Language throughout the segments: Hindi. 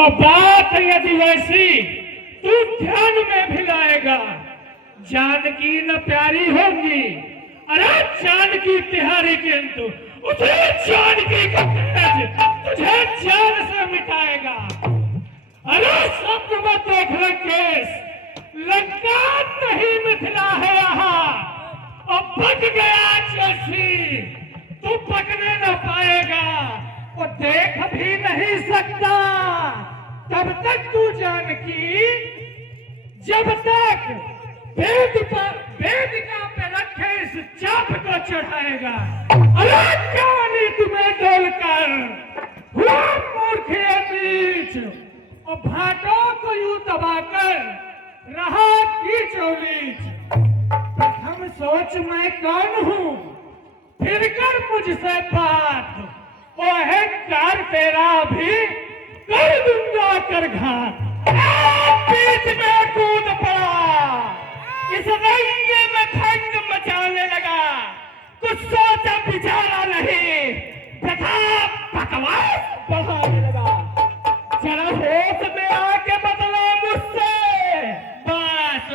और बात यदि वैसी तू ध्यान में भी लाएगा, जानकी न प्यारी होगी, अरे जानकी तिहारी किंतु उसे जानकी का तेज तुझे जान से मिटाएगा। अरे स्वप्न मत देख लंकेश, लंका नहीं मिथिला है यहाँ, और पक गया जैसी तू पकने न पाएगा, और देख भी नहीं सकता तब तक तू जानकी, जब तक वेदिका पे रखे इस चाप को चढ़ाएगा। अरे कहानी तुम्हें डोलकर हुआ मूर्ख नीच, और भाटों को यूं दबाकर रहा कीचोलीच। प्रथम सोच मैं कौन हूँ, फिर कर मुझसे बात, वो अहंकार तेरा भी कर दूंगा कर घात। बीच में कूद पड़ा, इस रंगे में ठंड मचाने लगा, कुछ सोचा बिचारा नहीं, तथा बकवास बढ़ाने लगा। जरा होश में आके बदला मुझसे बस,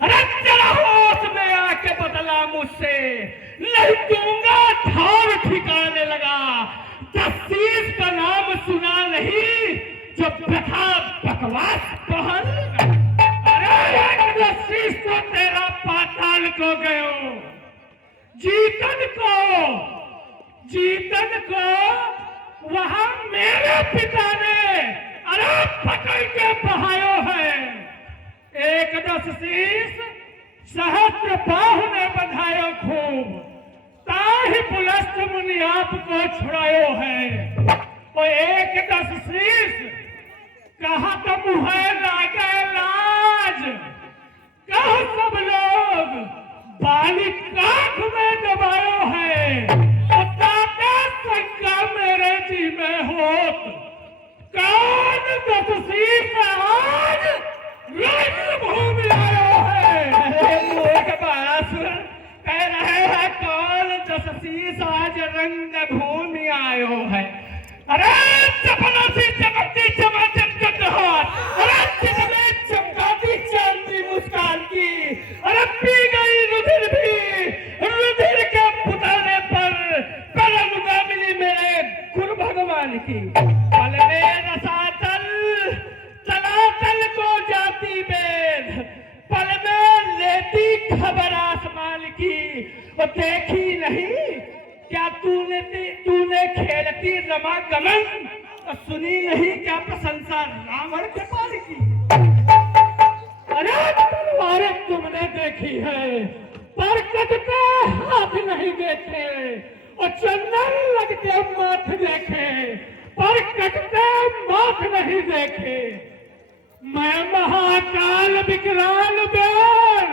अरे जरा होश में आके बदला मुझसे, नहीं दूंगा ठाव ठिकाने लगा। तस्सीस का नाम सुना नहीं, जब प्रथा बकवास बढ़ाने लगा। अरे तस्सीस तो तेरा पाताल को गयो, जीतन को वहां मेरे पिता ने अरे पकड़ के बहायो है। एक दस शीस सहस्त्र बाहु ने बंधायो खूब, ताहि पुलस्त मुनि आपको छुड़ायो है। और एक दस शीस कहा तो मुहे लागे लाज, कहा सब लोग बालिक काख में दबायो है। और ताका शंका मेरे जी में होत, कौन दस शीस आज रणभूमि आयो है। एक बात कह रहे हैं कौन दस शीस आज रंग भूमि आयो है। अरे चपला सी चमकती चमाचम चमचमाहट, अरे चितमें चमकाती चांदी मुस्कान की, अरे पी गई रुधिर भी, रुधिर के पुताने पर कलम मिली मेरे गुरु भगवान की। पल में रसातल तलातल को जाती वेद, पल में लेती खबर आसमान की। वो देखी नहीं क्या तूने खेलती रमा गमन, और सुनी नहीं क्या प्रशंसा रावण के पाल की। अरे तलवारें तुमने देखी है, पर कटते हाथ नहीं देखे, और चंदन लगते माथ देखे, पर कटते माथ नहीं देखे। मैं महाकाल विकराल बेर,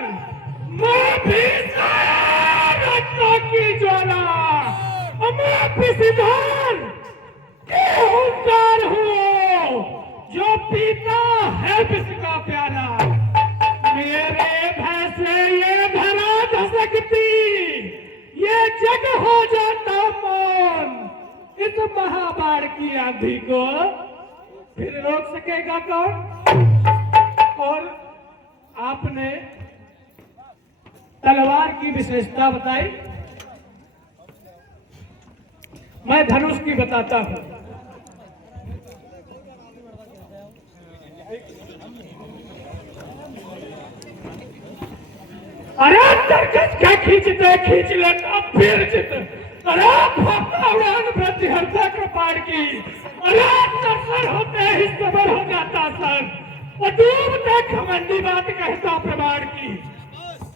मैं भीषण रत्नों की ज्वाला, और मैं विषधर ओंकार हूँ, जो पीता है विष का प्याला। मेरे भय से ये धरा धसकती, ये जग हो जाता मौन, इस महाबाढ़ की आंधी को फिर रोक सकेगा कौन। और आपने तलवार की विशेषता बताई, मैं धनुष की बताता हूं। अरे तरकस क्या खींचते खींच लेता फिर जित, अरे भागता उड़ान वृद्धि हरता कृपाण की, अरे सर होते ही सबर हो जाता सर, और डूबते घमंडी बात कहता प्रमाण की।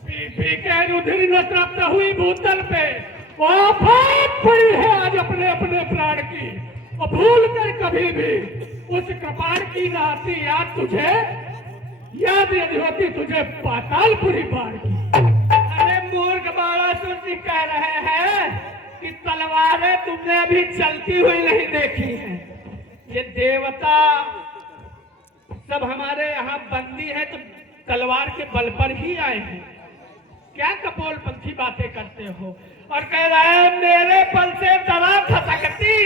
पी के रुधिर न तृप्त हुई भूतल पे, वो आफत पड़ी है आज अपने अपने प्राण की। और भूल कर कभी भी उस कृपाण की न आती याद तुझे, याद यदि होती तुझे पातालपुरी बाढ़ की। अरे मूर्ख बाणासुर जी कह रहे हैं कि तलवारें तुमने अभी चलती हुई नहीं देखी हैं, ये देवता सब हमारे यहाँ बंदी है तो तलवार के बल पर ही आए हैं। क्या कपोलपंथी बातें करते हो। और कह रहा है मेरे बल से दरा खसकती,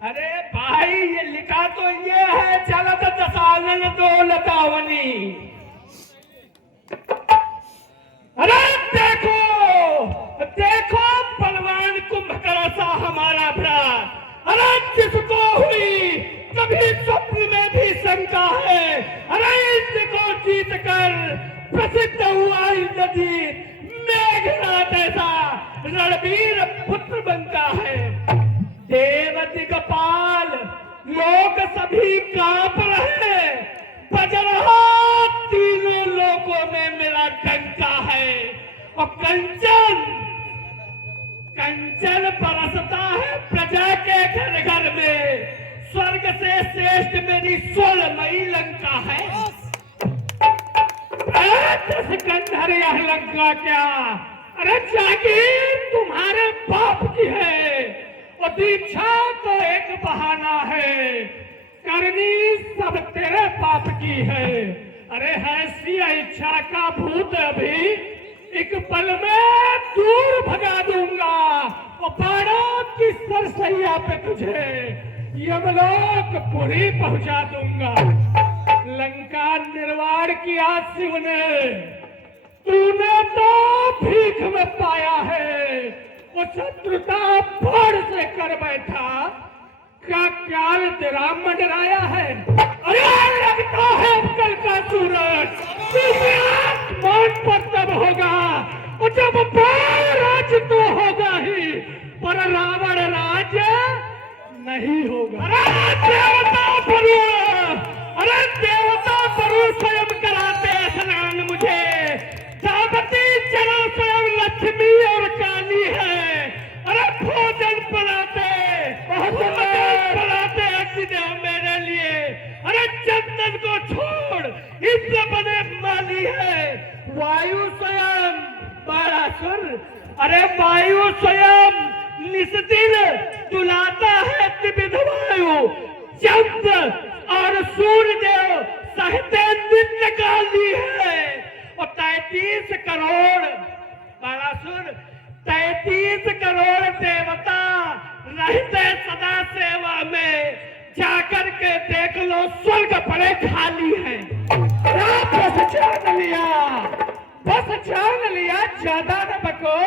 अरे भाई ये लिखा तो ये है, चलत दसानन दौलतावनी। अरे देखो देखो बलवान कुंभकर्ण सा हमारा भ्रात, अरे जिसको हुई कभी स्वप्न में भी शंका है, अरे इसको जीत कर प्रसिद्ध हुआ इंद्रजीत मेघनाथ ऐसा रणवीर पुत्र बनता है। देव दिगपाल लोग सभी कांप रहे, बज रहा तीनों लोगों में मेरा डंका है। और कंचन कंचन बरसता है प्रजा के घर घर में, स्वर्ग से श्रेष्ठ मेरी 16मई लंका है। सिकंदर यह लंका क्या, अरे जागीर तुम्हारे बाप की है, और दीक्षा तो एक बहाना है, करनी सब तेरे बाप की है। अरे ऐसी इच्छा का भूत अभी एक पल में दूर भगा दूंगा, और बाणों की सरसैया पे तुझे यमलोक पुरी पहुंचा दूंगा। लंका निर्वाण किया शिव ने, तूने तो भीख में पाया है, वो शत्रुता बाढ़ से कर बैठा, क्या काल तेरा मंडराया है। अरे लगता है कल का सूरज आसमान पर तब होगा, और जब राज तो होगा ही, पर रावण राज नहीं होगा। अरे देवता परू स्वयं कराते स्नान मुझे, जागती चलो स्वयं लक्ष्मी और काली है। अरे भोजन बनाते अग्निदेव मेरे लिए, अरे चंदन को छोड़ इंद्र बने माली है। वायु स्वयं बारासुर, अरे वायु स्वयं निस्दिन दुलाता है त्रिविध वायु, चंद्र और सूर्य देव सहते नित्य काली है। और 33 करोड़ बारासुर, 33 करोड़ देवता रहते सदा सेवा में, जाकर के देख लो स्वर्ग पड़े खाली है। बस जान लिया ज्यादा न बको,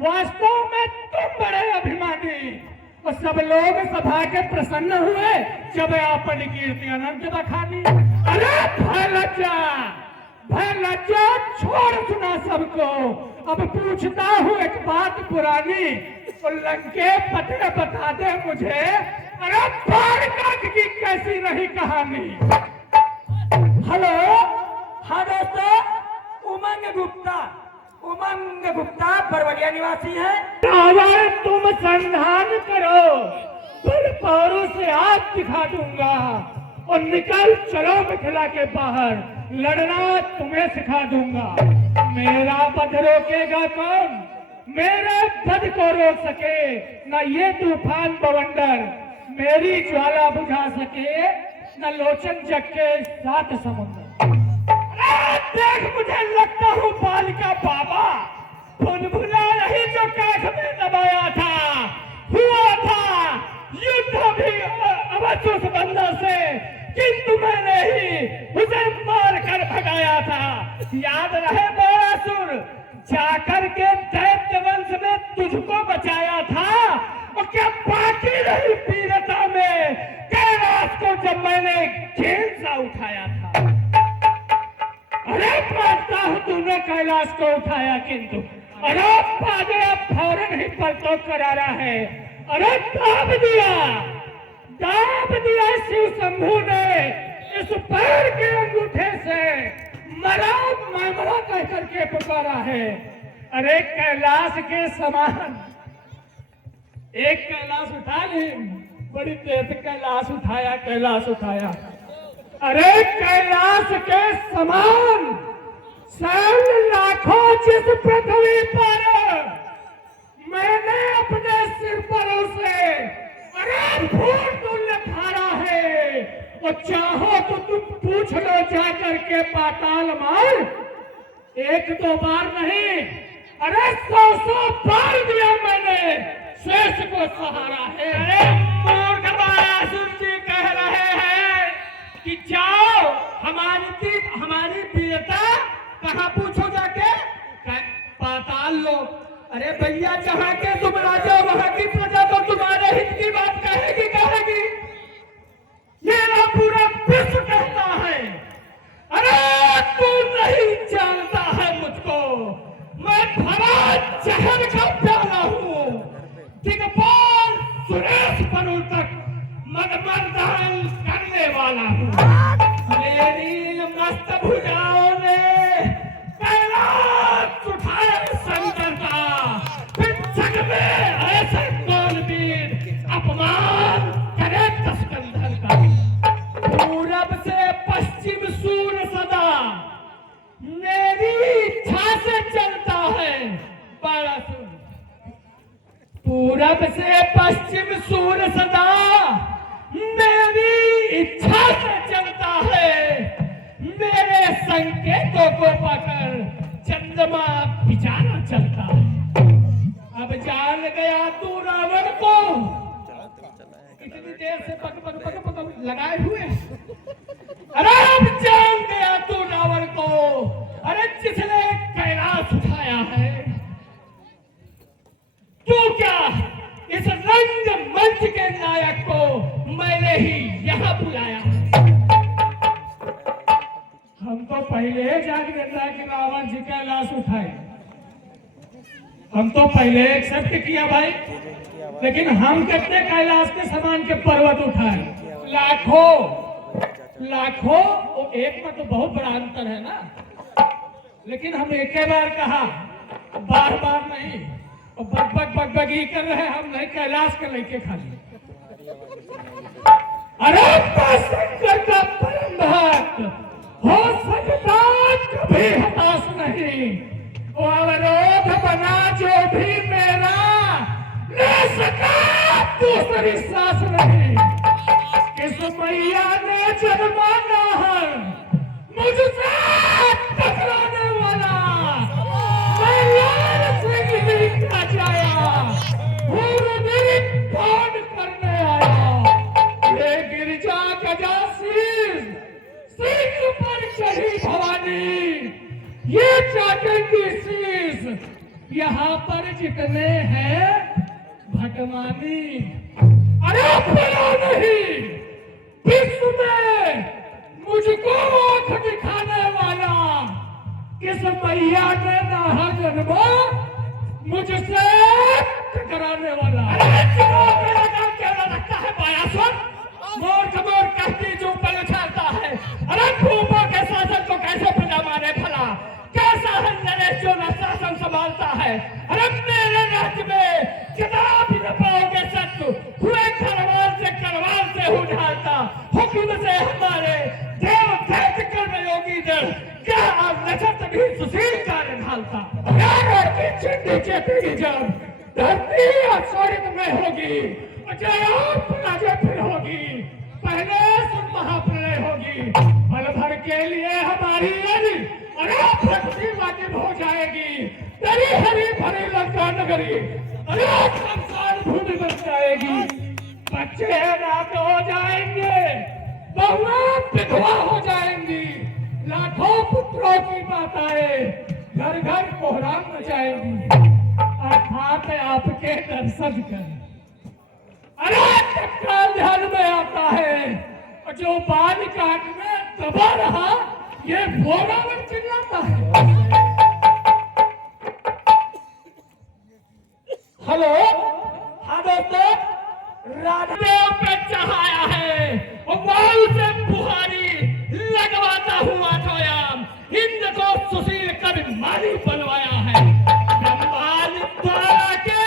वास्तव में तुम बड़े अभिमानी। और सब लोग सभा के प्रसन्न हुए जब आपन कीर्ति अनंत बखानी। अरे भय लज्जा छोड़ सुना सबको, अब पूछता हूँ एक बात पुरानी, तो लंके पते बता दे मुझे, अरे बाणकाक की कैसी रही कहानी। हेलो, हाँ दोस्तों, उमंग गुप्ता बरवलिया निवासी है। तुम संधान करो, बल पारों से आग दिखा दूंगा, और निकल चलो मिथिला के बाहर, लड़ना तुम्हें सिखा दूंगा। मेरा वध रोकेगा कौन, मेरे वध को रोक सके न ये तूफान बवंडर, मेरी ज्वाला बुझा सके न लोचन जग के 7 समुद्र। देख मुझे लगता हूँ बालिका बाबा, भुनभुना नहीं जो काख में दबाया था, हुआ था युद्ध भी अवश्य उस बंदर से, किंतु मैंने ही उसे मार कर भगाया था। याद रहे बारासुर, जाकर के दैत्य वंश में तुझको बचाया था, और क्या बाकी रही वीरता में कैलाश को जब मैंने जेल सा उठाया था। अरे मानता हूँ तूने कैलाश को उठाया, किंतु अरे पागल फौरन ही पलटो करारा है। अरे दाब दिया शिव शंभू ने इस पैर के अंगूठे से, मरा मामला कह करके पुकारा है। अरे कैलाश के समान एक कैलाश उठा ली, बड़ी तेज कैलाश उठाया। अरे कैलाश के समान सैन्य लाखों जिस पृथ्वी पर मैंने अपने सिर पर उसे अरे फूट तुल्य फाड़ा है, और चाहो तो तुम पूछ लो जाकर के पाताल मार, 1-2 बार नहीं, अरे 100 बार दिया मैंने शेष को सहारा है। अरे मूर्ख अरे भैया जहाँ के तुम राजा वहाँ की प्रजा तो तुम्हारे हित की बात कहेगी कहेगी। ये ना पूरा विश्व कहता है। अरे तू नहीं जानता है मुझको, मैं भरा जहर का प्याला हूँ, दिग्पाल सुरेश परुल तक मदमर्दन करने वाला हूँ। मेरी मस्त भुजाओं ने कैलाश उठाया शंकर का, फिर जग में ऐसे कौन वीर अपमान करे दशकंधर का। पूरब से पश्चिम सूर्य सदा मेरी इच्छा से चलता है। बड़ा सुन, पूरब से पश्चिम सूर्य सदा मेरी इच्छा से चलता है। मेरे संकेतों को पाकर चंद्रमा बिचारा चलता है। अब जान गया तू रावण को, इतनी देर से पक पक पक पक लगाए हुए। अरे अब जान गया तू रावण को, अरे जिसने कैलाश उठाया है। तू क्या इस रंग मंच के नायक को मैंने ही यहाँ बुलाया। हम तो पहले जान गया कि रावण जी कैलाश उठाए, हम तो पहले एक्सेप्ट किया भाई, लेकिन हम कितने कैलाश के समान के पर्वत उठाए, लाखों और एक में तो बहुत बड़ा अंतर है ना। लेकिन हम एक बार कहा, बार बार नहीं, और बग कर रहे हम नहीं, कैलाश के लेके खाली। अरे शंकर का परम भक्त हो सकता कभी हताश नहीं, अवरोध बना जो भी मेरा ले सका दूसरी सांस नहीं। किस मैया ने जन्मा नाहर मुझसे टकराने वाला, मैं लाल सिंह जी का जाया कौन करने आया। ये गिरजा गजा सिंह पर चढ़ी भवानी, ये चाटेंगी शीश यहाँ पर जितने हैं भगवानी। अरे पता नहीं विश्व में मुझको आंख दिखाने वाला किस मैया ने नाहा जन्मा मुझसे टकराने वाला। मेरा नाम क्या लगता है पाया सुन, मोर कमोर कहती जो पल उछालता है। अरे खूबों के शासन को कैसे प्रजा माने भला, कैसा है नरेश जो न शासन संभालता है। अरे मेरे राज्य में कितना भी न पाओगे शत्रु, हुए खरवाल से हूँ ढालता। हुक्म से हमारे देव दैत्य कर्मयोगी दल क्या नचत भी सुशील कार्य ढालता। चिंदी चेतेगी जब धरती आश्चर्य में होगी, जय फिर होगी, पहले सुन महाप्रलय होगी। पल भर के लिए हमारी अरे प्रकृति वाकिफ हो जाएगी, तेरी हरी भरी लंका नगरी अरे संसार भूमि बन जाएगी। बच्चे रात हो जाएंगे, बहुआ विधवा हो जाएंगी, लाखों पुत्रों की माताएं घर घर कोहराम मचाएंगी, अर्थात आपके दर्शन कर। अरे तत्काल ध्यान में आता है, और जो बाल काट में दबा रहा ये वो रावण चिल्लाता है। हेलो, हाँ दोस्तों, राजदेव पे चढ़ाया है और वायु से बुहारी लगवाता हुआ ठोयाम हिंद को सुशील कवि मानी बनवाया है। ब्रह्मांड के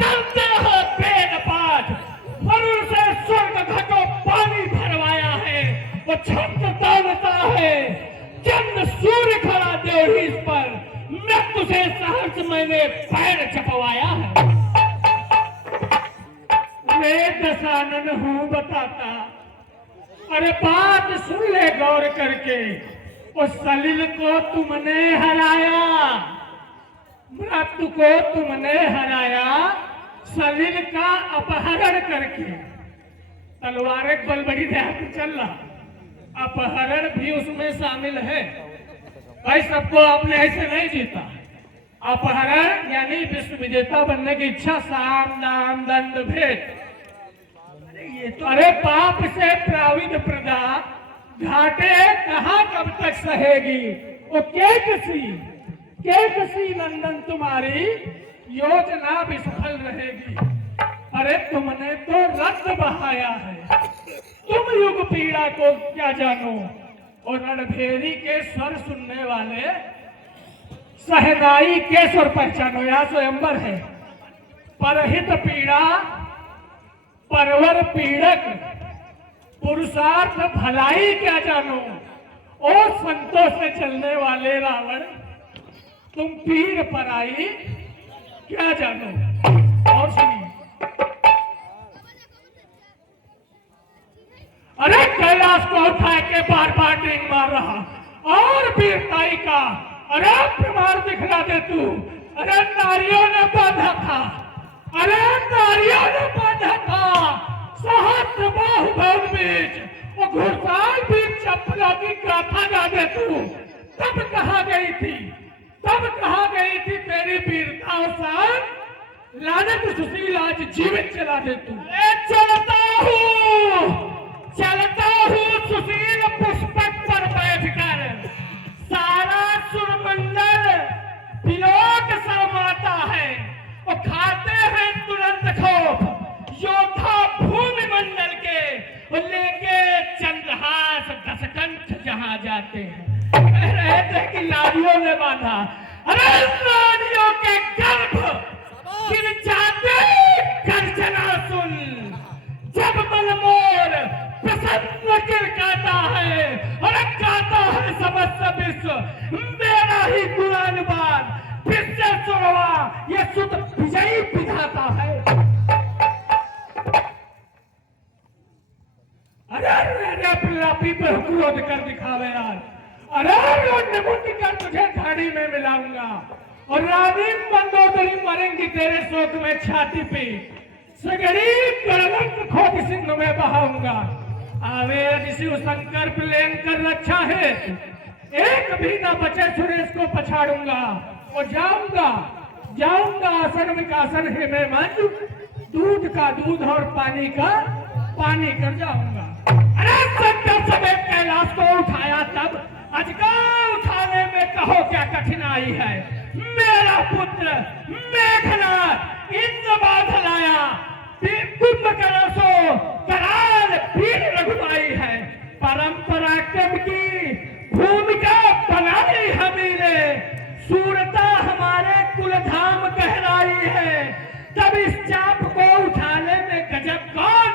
करते हो वेद पाठ, वरुण से स्वर्ग घटो पानी भरवाया है। वो छत्र तानता है, चंद्र सूर्य खड़ा देवहीस पर, मृत्यु से सहर्ष मैंने पैर चपवाया है। मैं दशानन हूँ बताता, अरे बात सुन ले गौर करके। उस सलिल को तुमने हराया, मृत्यु को तुमने हराया, सलिल का अपहरण करके। तलवार एक बलबड़ी देहाती चल रहा, अपहरण भी उसमें शामिल है। भाई सबको आपने ऐसे नहीं जीता, अपहरण यानी विश्व विजेता बनने की इच्छा, साम दाम दंड भेद। ये तो अरे पाप से प्राविध प्रजा घाटे कहाँ कब तक सहेगी। वो केकसी नंदन तुम्हारी योजना विफल रहेगी। अरे तुमने तो रक्त बहाया है, तुम युग पीड़ा को क्या जानो। और रणभेरी के स्वर सुनने वाले सहनाई के स्वर पहचानो। यहाँ स्वयंवर है। परहित पीड़ा परवर पीड़क, पुरुषार्थ भलाई क्या जानो। और संतों से चलने वाले रावण, तुम पीर पर आई क्या जानो। और सुनिए, अरे कैलाश को उठा के बार बार डिंग मार रहा और वीरताई का अरे प्रमाण दिखला दे तू। अरे नारियों ने बांधा था, अरे नारियों ने बांधा था सहस्त्र बाहुबल बीच। वो घुड़साल बीच चप्पलों की गाथा गा दे तू। तब कहा गई थी तेरी वीरता और शान। लानत सुशील आज जीवित चला दे तू। चलता हूँ सुशील पुष्पक पर बैठकर, सारा सुरमंडल विलोक शर्माता है। वो खाते हैं तुरंत खौफ योद्धा भूमि मंडल के, वो लेके चंद्रहास दशकंठ जहां जाते हैं। कह रहे थे कि नारियों ने बांधा, अरे नारियों के गर्भ गिर जाते गर्जना सुन। जब मनमोर प्रसन्न गिरकाता है, अरे गाता है समस्त विश्व मेरा ही गुणगान। विश्व सुरवा ये सुत विजयी विधाता है। अरे प्रलापी पर क्रोध कर दिखावे यार। अरे निमुंड कर तुझे धाड़ी में मिलाऊंगा और रानी मंदोदरी मरेंगी तेरे शोक में छाती पे। सगड़ी कड़लंक खोद सिंह में बहाऊंगा। आवे शिव संकल्प लेकर रक्षा है, एक भी ना बचे सुरेश को पछाड़ूंगा। और जाऊंगा आसन विकासन है मैं मंच, दूध का दूध और पानी का पानी कर जाऊंगा। अरे संकट समेत कैलाश को उठाया तब अजगर उठाने में कहो क्या कठिनाई है। मेरा पुत्र मेघनाथ इंद्र बाध लाया, कुंभकर्ण कराल वीर रघुमाई है। परंपरा क्रम की भूमिका बनाई हमने, सूरता हमारे कुलधाम कहलाई है। तब इस चाप को उठाने में गजब कौन,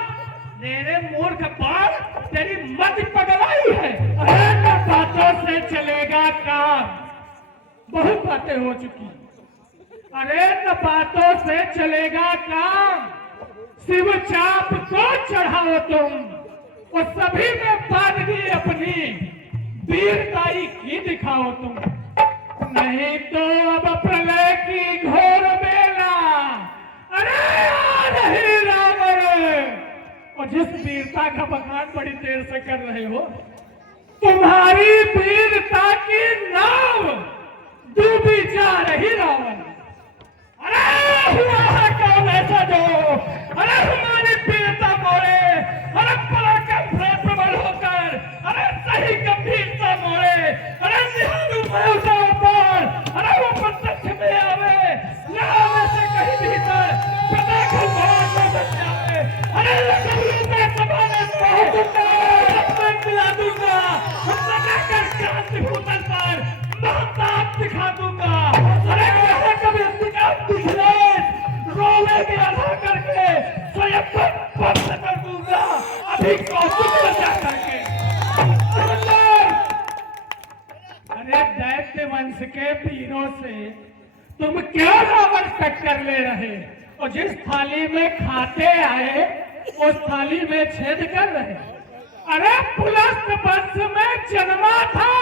मेरे मूर्ख बाल तेरी मत पगलाई है। अरे न बातों से चलेगा काम, बहुत बातें हो चुकी। अरे न बातों से चलेगा काम, शिव चाप को चढ़ाओ तुम। और सभी में बादगी अपनी वीरताई की दिखाओ तुम। नहीं तो अब प्रलय की घोर बेला, अरे आ रही रावण। और जिस वीरता का बखान बड़ी देर से कर रहे हो, तुम्हारी वीरता की नाव डूबी जा रही रावण। अरे हुआ है कौन ऐसा जो अरे हमारी वीरता मोड़े, अरे पराक्रम से प्रबल होकर अरे सही गंभीरता मोड़े। अरे निहारू मैं उसे ऊपर, अरे वो प्रत्यक्ष में आवे, न आवे से कहीं भीतर प्रदेख भवन में बच जाए। अरे लखनऊ में सभा में पहुंचूंगा, मैं मिला दूंगा, बनाकर क्रांति भूतल पर महताब दिखा दूंगा। अरे कहे कभी रोवे में अदा करके स्वयं को बंद कर दूंगा, अभी कौतुक बचा करके। अरे दैत्य वंश के वीरों से तुम क्यों रावण टक्कर ले रहे, और जिस थाली में खाते आए उस थाली में छेद कर रहे। अरे पुलस्त वंश में जन्मा था,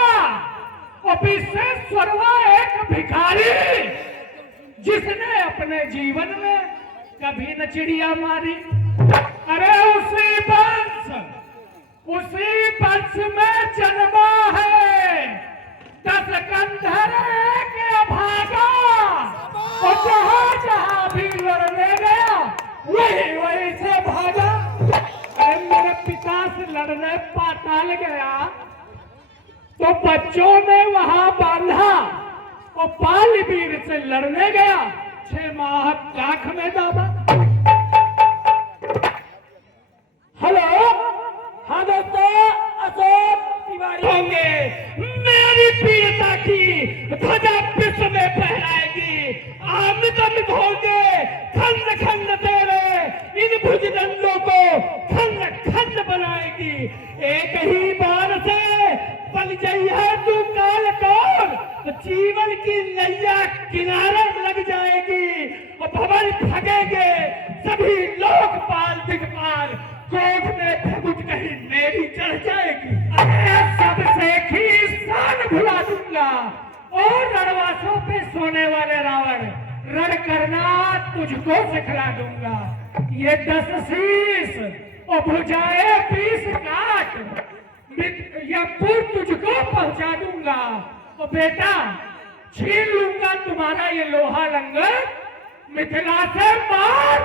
और विश्वेश्वरवा एक भिखारी जिसने अपने जीवन में कभी न चिड़िया मारी। अरे उसी वंश में जन्मा है 10 कंधर के अभागा। लड़ने पाताल गया तो बच्चों ने वहां बांधा और बालवीर से लड़ने गया 6 माह काख में दाबा। हेलो, हाँ दोस्तों, अशोक तिवारी होंगे। मेरी वीरता की ध्वजा विश्व में फहराएगी। अमित अमित होंगे खंड खंड तेरे इन भुजदंडों को खंड खंड बनाएगी। एक ही बार से बन गई है तू काल कौन, तो जीवन की नैया किनारे लग जाएगी और भवन फगेंगे सभी लोकपाल दिग्पाल। क्रोध में भगुत कहीं मेरी चढ़ जाएगी। अरे सबसे खीसान भुला दूंगा और रणवासों पे सोने वाले रावण रण करना तुझको सिखला दूंगा। ये 10 शीश और भुजाएं 20 काट या पुर तुझको पहुंचा दूंगा। और बेटा छीन लूंगा तुम्हारा ये लोहा लंगर, मिथिला से मार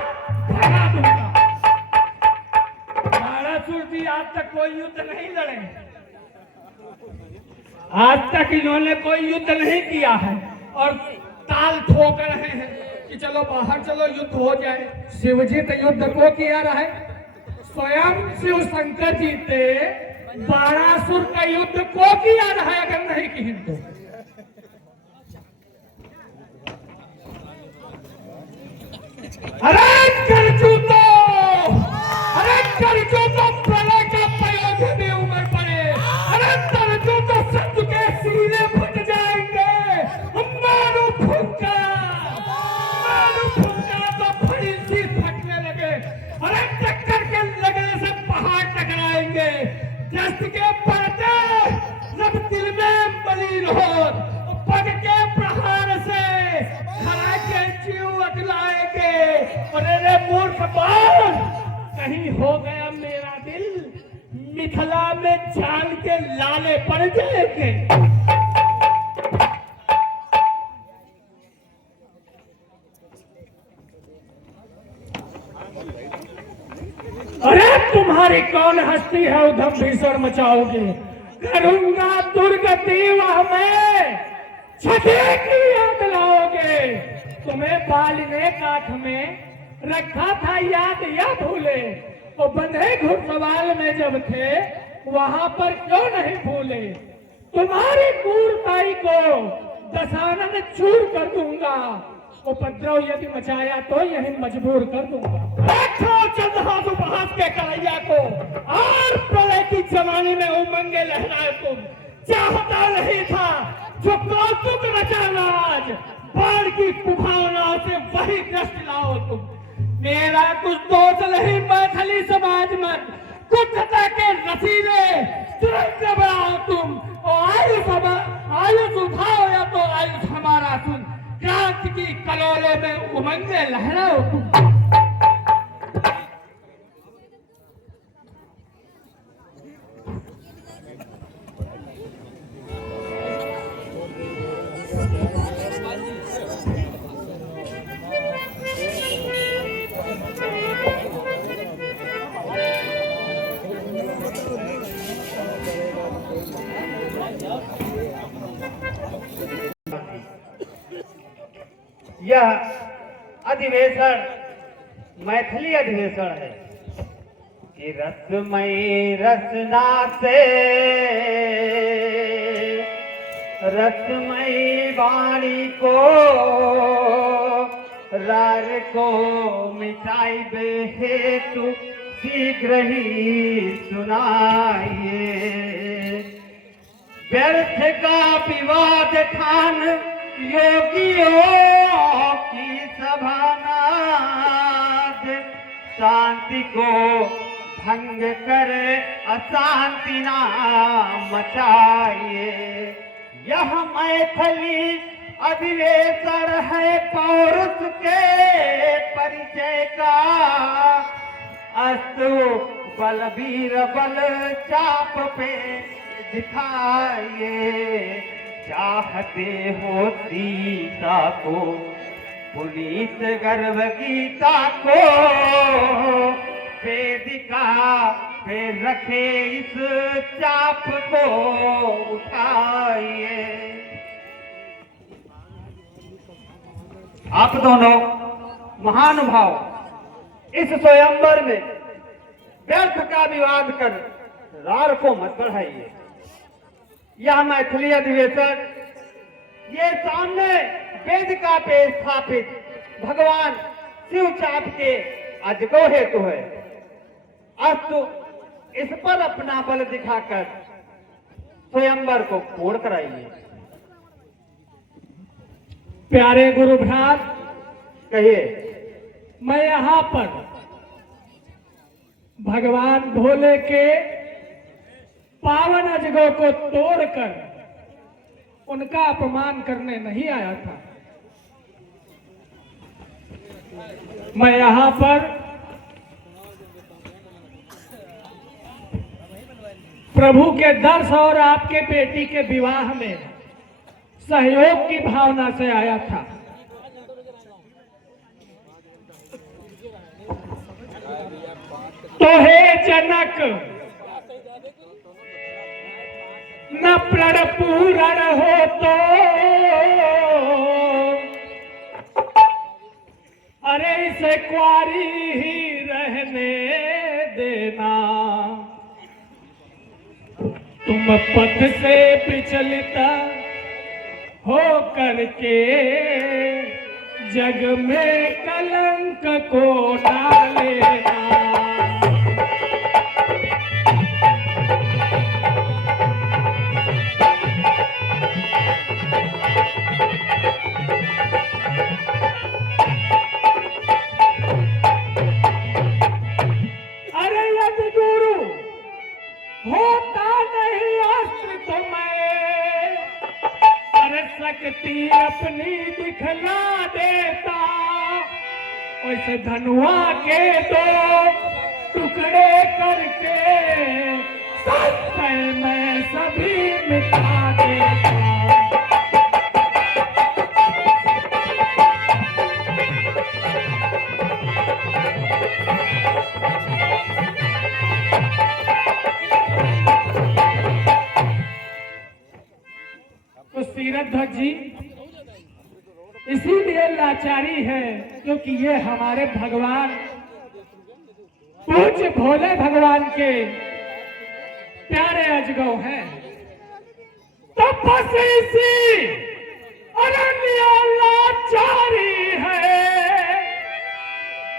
भगा दूंगा। महारासुर जी आज तक कोई युद्ध नहीं लड़े, आज तक इन्होंने कोई युद्ध नहीं किया है और ताल ठोक रहे हैं कि चलो बाहर चलो युद्ध हो जाए। शिव जी तो युद्ध को किया रहे, स्वयं शिव शंकर जी थे बारासुर का युद्ध को किया रहा है। अगर नहीं की तो अरे करजूतो, अरे करजूतो प्रलय का प्रयोग में उमड़ पड़े। अरे करजूतो सत्य के सीने फट जाएंगे। मारो फुक्का तो फड़ी सी फटने लगे। अरे टक्कर के लगने से पहाड़ टकराएंगे। दस्त के पड़ते जब दिल में मलिन हो, पग के प्रहार से खड़ा के जीव अगलाएंगे। अरे मूर्ख बाल, कहीं हो गया मेरा दिल, मिथिला में जान के लाले पड़ जाएंगे। अरे तुम्हारी कौन हस्ती है उधम भीषण मचाओगे। करूंगा दुर्गति वह मैं, छठे की याद लाओगे। तुम्हें बाल ने काख में रखा था याद या भूले, तो बंधे घुड़सवार में जब थे वहां पर क्यों नहीं भूले। तुम्हारी क्रूरताई को दशानन चूर कर दूंगा, उपद्रव यदि मचाया तो यही मजबूर कर दूंगा। देखो चंद्रहास उपहास के कलैया को और प्रलय की जवानी में उमंगे लहराए तुम। चाहता नहीं था जो कौतुक रचाना आज, बाढ़ की कुभावनाओं से वही कष्ट लाओ तुम। मेरा कुछ दोष नहीं मैथिली समाज में, कुत्ता के रसीले तुरंत बढ़ाओ तुम। और आयुष उठाओ या तो आयुष हमारा सुन। क्रांति की कलोलों में उमंगे लहराओ तुम। यह अधिवेशन मैथिली अधिवेशन है कि रसमयी रसना से रसमयी वाणी को रार को मिटाई बे हेतु शीघ्र ही सुनाइए। व्यर्थ का विवाद ठान योगियों की सभा नाद, शांति को भंग कर अशांति ना मचाइए। यह मैथिली अधिवेशन है पौरुष के परिचय का, अस्तु बलवीर बल चाप पे दिखाइए। चाहते हो सीता को पुनीत गर्भ गीता को, वेदिका पे रखे इस चाप को उठाइए। आप दोनों महानुभाव इस स्वयंवर में व्यर्थ का विवाद कर रार को मत बढ़ाइए। यह मैथिली अधिवेशन ये सामने वेदिका पे स्थापित भगवान शिव चाप के अजगो हेतु है। अस्तु इस पर अपना बल दिखाकर स्वयंवर को पूर्ण कराइए। प्यारे गुरु भ्रात, कहिए। मैं यहाँ पर भगवान भोले के पावन अजगों को तोड़कर उनका अपमान करने नहीं आया था। मैं यहाँ पर प्रभु के दर्श और आपके बेटी के विवाह में सहयोग की भावना से आया था। तो हे जनक, न प्रण पूरण हो तो अरे इसे कुआरी ही रहने देना। तुम पथ से विचलित हो करके जग में कलंक को ना लेना। अरे यदि गुरु होता नहीं अस्त्र तो मैं अरे शक्ति अपनी दिखला देता। वैसे धनुआ के दो टुकड़े करके संशय में सभी मिटा देता। तो सीरत ध्वज जी इसीलिए लाचारी है क्योंकि ये हमारे भगवान पूज्य भोले भगवान के प्यारे अजगौ हैं। तपस्वी सी अरण्य लाचारी है,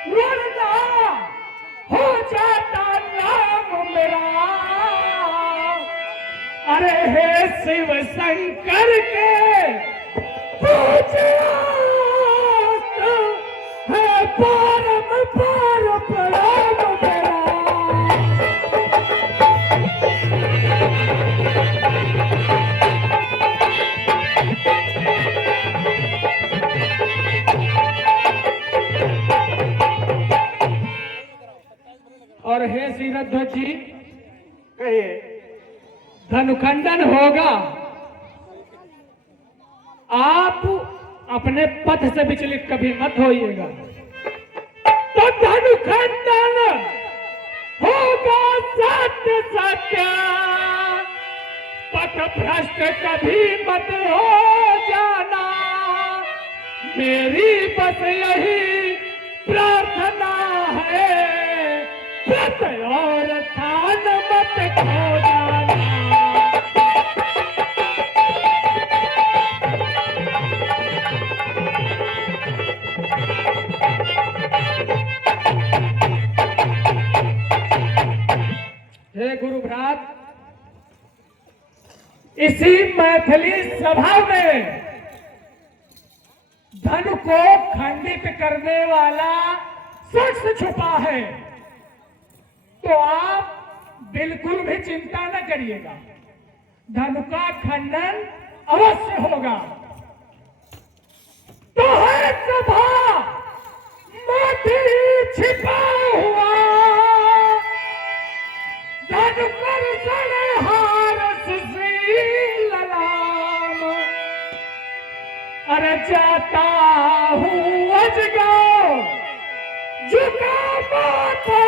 वरना हो जाता नाम मेरा। अरे हे शिव शंकर के पूज्य है परम पर प्रणाम मेरा। और हे सीरत ध्वज जी, कहिए। धनुखंडन होगा, आप अपने पथ से विचलित कभी मत होइएगा। तो धनुखंडन होगा सत्य सत्य, पथ भ्रष्ट कभी मत हो जाना। मेरी बस यही प्रार्थना है, व्रत और थान मत खो जाना। हे गुरु भ्रात, इसी मैथिली सभा में धन को खंडित करने वाला शख्स छुपा है। तो आप बिल्कुल भी चिंता न करिएगा, धन का खंडन अवश्य होगा। तो है सभा मोती छिपा हुआ, धन पर सड़े हार ललाम। अरे जाता हूँ अजगौ झुका माथा,